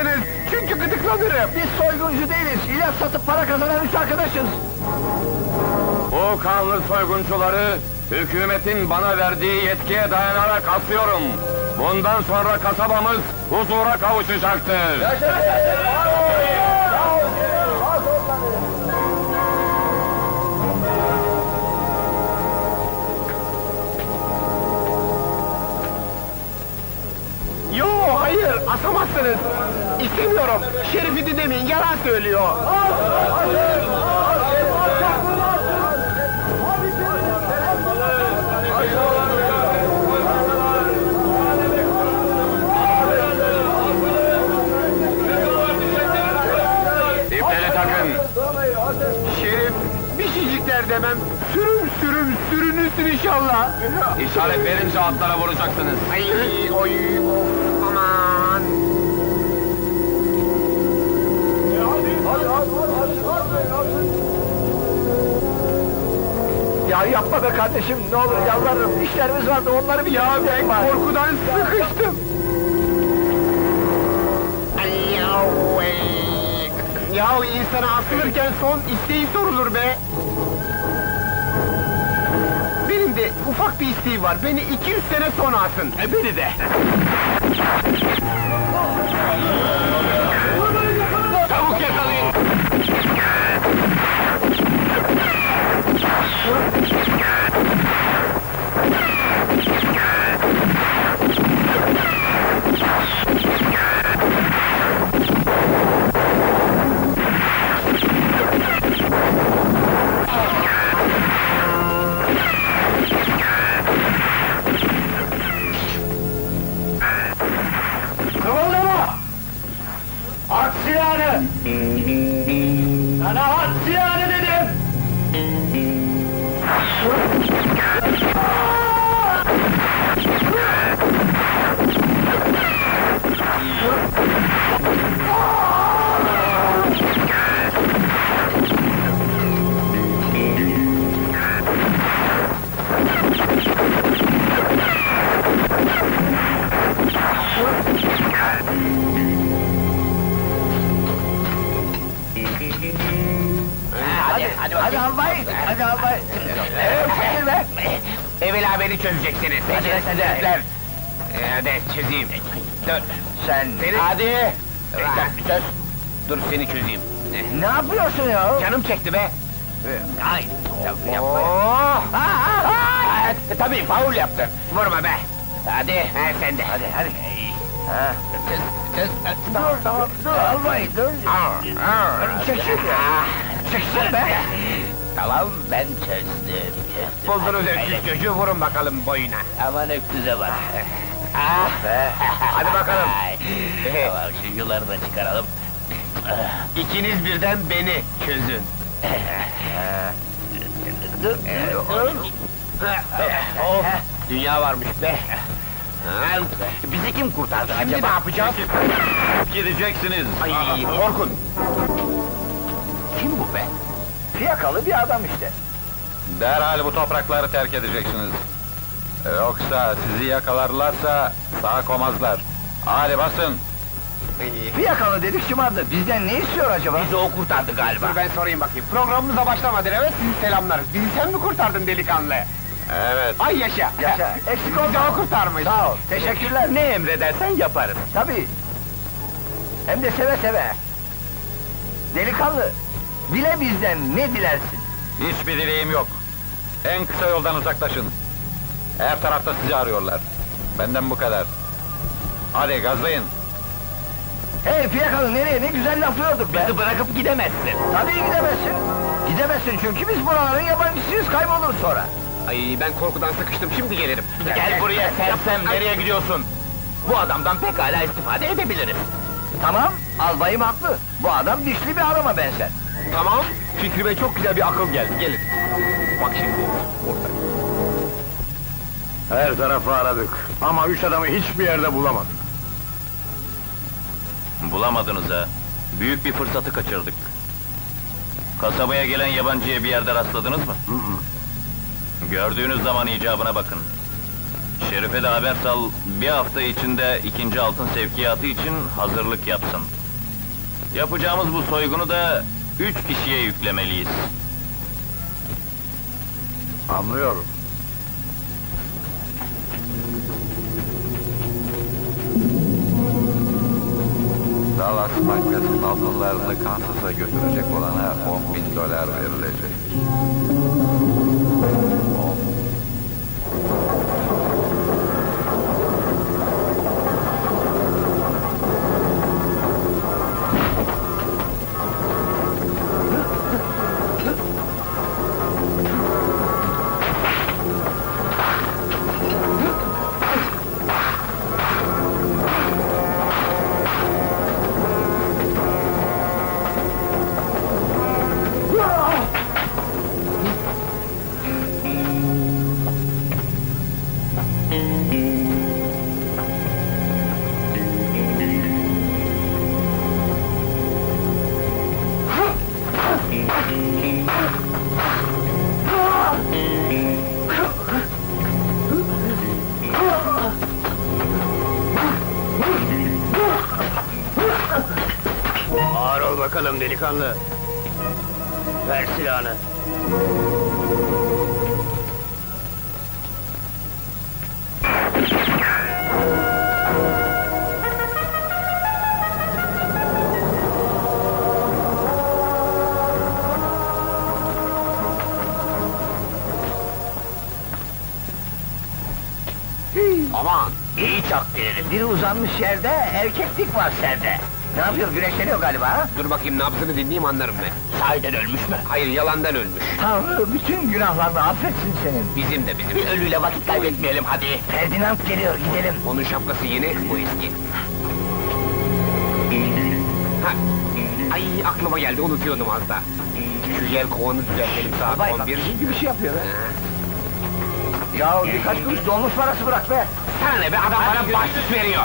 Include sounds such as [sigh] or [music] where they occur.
Asamazsınız! Çünkü gıdıklanırım! Biz soyguncu değiliz. İlaç satıp para kazanan üç arkadaşız. Bu kanlı soyguncuları hükümetin bana verdiği yetkiye dayanarak asıyorum. Bundan sonra kasabamız huzura kavuşacaktır. Yo hayır asamazsınız! İstemiyorum! Şerif'i demeyin yalan söylüyor! İpleri takın. Şerif, bir şeycikler demem, sürüm sürüm sürünürsün inşallah! İşaret verince atlara vuracaksınız. Ay, oy, of, Ya yapma be kardeşim, ne olur yalvarırım. İşlerimiz vardı, onları bir Ya ben korkudan sıkıştım! Yahu insana asılırken son isteği sorulur be! Benim de ufak bir isteğim var, beni 200 sene sonra asın! E, beni de! Çabuk yakalayın. Hadi, hadi, Hadi albay! Hadi albay! Evet, çekil be! Evvela beni çözeceksiniz. Hadi, hadi. Sizler. Ee, Hadi çözeyim. Dur. Sen... Seni... Hadi. Çöz. Dur seni çözeyim. Ne yapıyorsun ya? Canım çekti be. Ay. Yapma. Tabii faul yaptın. Vurma be. Hadi. Ha, sen de. Hadi, hadi. Ha. Dur, dur, dur albay, dur! Çekil be! Çıksın be! Tamam, ben çözdüm, çözdüm. Buldunuz öksüz çocuğu, vurun bakalım boyuna. Aman öküze bak. Ah be! Hadi bakalım. tamam şu yuları da çıkaralım. İkiniz birden beni çözün. Dur, dur! Oh, dünya varmış be. Ha, Bizi kim kurtardı Şimdi acaba? ne yapacağız? Gideceksiniz. Ay, Korkun! Kim bu be? Fiyakalı bir adam işte. Derhal bu toprakları terk edeceksiniz. Yoksa sizi yakalarlarsa sağ komazlar. Hadi basın. Fiyakalı dedik şımardı. Bizden ne istiyor acaba? Bizi o kurtardı galiba. Dur ben sorayım bakayım. Programımıza başlamadan evvel sizi selamlarız. Bizi sen mi kurtardın delikanlı? Evet. Ay yaşa! Yaşa, [laughs] eksik Bizi olma. o kurtarmış. Sağ ol, teşekkürler. Ne emredersen yaparız. Tabii. Hem de seve seve. Delikanlı, bile bizden ne dilersin? Hiçbir dileğim yok. En kısa yoldan uzaklaşın. Her tarafta sizi arıyorlar. Benden bu kadar. Hadi gazlayın. Hey fiyakalı nereye ne güzel laflıyorduk be. Bizi bırakıp gidemezsin. Tabii gidemezsin. Gidemezsin çünkü biz buraların yabancısıyız kaybolur sonra. Ay ben korkudan sıkıştım şimdi gelirim. Gel buraya sersem, nereye gidiyorsun? Bu adamdan pekala istifade edebiliriz. Tamam, albayım haklı. Bu adam dişli bir adama benzer. Tamam. Fikrime çok güzel bir akıl geldi. Gelin. Bak şimdi. Her tarafı aradık. Ama üç adamı hiçbir yerde bulamadık. Bulamadınız ha. Büyük bir fırsatı kaçırdık. Kasabaya gelen yabancıya bir yerde rastladınız mı? Gördüğünüz zaman icabına bakın. Şerife de haber sal, bir hafta içinde ikinci altın sevkiyatı için hazırlık yapsın. Yapacağımız bu soygunu da üç kişiye yüklemeliyiz. Anlıyorum. Dallas Bankası'nın altınlarını Kansas'a götürecek olana 10 bin dolar verilecek. Ağır ol bakalım delikanlı. Ver silahını. Aman, iyi çaktı herif. Bir uzanmış yerde erkeklik var sende. Ne yapıyor güneşleniyor galiba ha? Dur bakayım nabzını dinleyeyim anlarım ben. Sahiden ölmüş mü? Hayır, yalandan ölmüş. Tanrı bütün günahlarını affetsin senin. Bizim de bizim. de. Ölüyle vakit kaybetmeyelim hadi. Ferdinand geliyor gidelim. Onun şapkası yeni, bu eski. Ha, ay aklıma geldi, unutuyordum az da. Şu yel kovanı düzeltelim saat Vay bak 11. iyi bir şey yapıyor be. Ya birkaç kuruş dolmuş parası bırak be. Sana be, adam bana bahşiş veriyor.